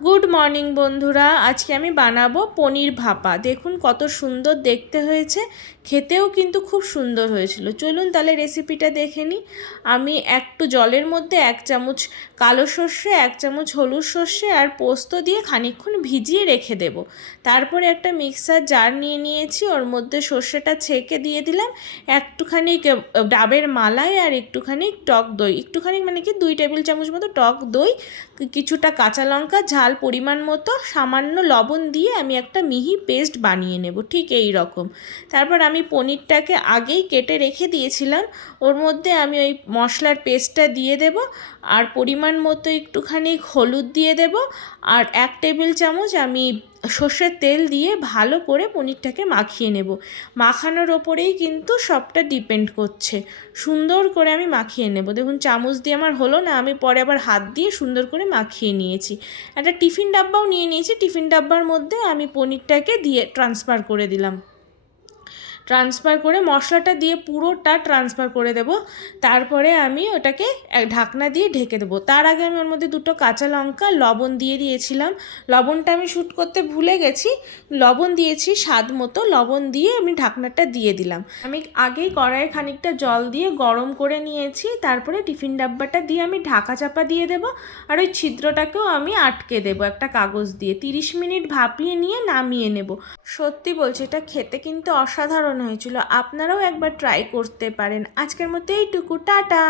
Good morning বন্ধুরা, আজকে আমি বানাবো পনির ভাপা। দেখুন কত সুন্দর দেখতে হয়েছে, খেতেও কিন্তু খুব সুন্দর হয়েছিল। চলুন তাহলে রেসিপিটা দেখে নিই। আমি একটু জলের মধ্যে 1 চামচ কালো সর্ষে, 1 চামচ হলুদ সর্ষে আর পোস্ত দিয়ে খানিকক্ষণ ভিজিয়ে রেখে দেব। তারপরে একটা মিক্সার জার নিয়ে নিয়েছি, ওর মধ্যে সর্ষেটা ছেঁকে দিয়ে দিলাম, একটুখানি ডাবের মালাই আর একটুখানি টক দই, একটুখানি মানে কি 2 টেবিল চামচ মতো টক দই, কিছুটা কাঁচা লঙ্কা, ঝাল পরিমাণ মতো, সামান্য লবণ দিয়ে আমি একটা মিহি পেস্ট বানিয়ে নেব, ঠিক এই রকম। তারপর আমি পনিরটাকে আগেই কেটে রেখে দিয়েছিলাম, ওর মধ্যে আমি ওই মশলার পেস্টটা দিয়ে দেব, আর পরিমাণ মতো একটুখানি হলুদ দিয়ে দেব, আর 1 টেবিল চামচ আমি সর্ষের তেল দিয়ে ভালো করে পনিরটাকে মাখিয়ে নেব। মাখানোর ওপরেই কিন্তু সবটা ডিপেন্ড করছে। সুন্দর করে আমি মাখিয়ে নেব। দেখুন চামচ দিয়ে আমার হলো না, আমি পরে আবার হাত দিয়ে সুন্দর করে মাখিয়ে নিয়েছি। একটা টিফিন ডাব্বাও নিয়ে নিয়েছি, টিফিন ডাব্বার মধ্যে আমি পনিরটাকে দিয়ে ট্রান্সফার করে দিলাম। ট্রান্সফার করে মশলাটা দিয়ে পুরোটা ট্রান্সফার করে দেব। তারপরে আমি ওটাকে ঢাকনা দিয়ে ঢেকে দেবো। তার আগে আমি ওর মধ্যে 2টো কাঁচা লঙ্কা, লবণ দিয়ে দিয়েছিলাম। লবণটা আমি শ্যুট করতে ভুলে গেছি, লবণ দিয়েছি স্বাদ মতো। লবণ দিয়ে আমি ঢাকনাটা দিয়ে দিলাম। আমি আগেই কড়াইয়ে খানিকটা জল দিয়ে গরম করে নিয়েছি। তারপরে টিফিন ডাব্বাটা দিয়ে আমি ঢাকা চাপা দিয়ে দেব, আর ওই ছিদ্রটাকেও আমি আটকে দেবো একটা কাগজ দিয়ে। 30 মিনিট ভাপিয়ে নিয়ে নামিয়ে নেব। সত্যি বলছি, এটা খেতে কিন্তু অসাধারণ হয়েছিল। আপনারাও একবার ট্রাই করতে পারেন। আজকের মতো এইটুকু, টাটা।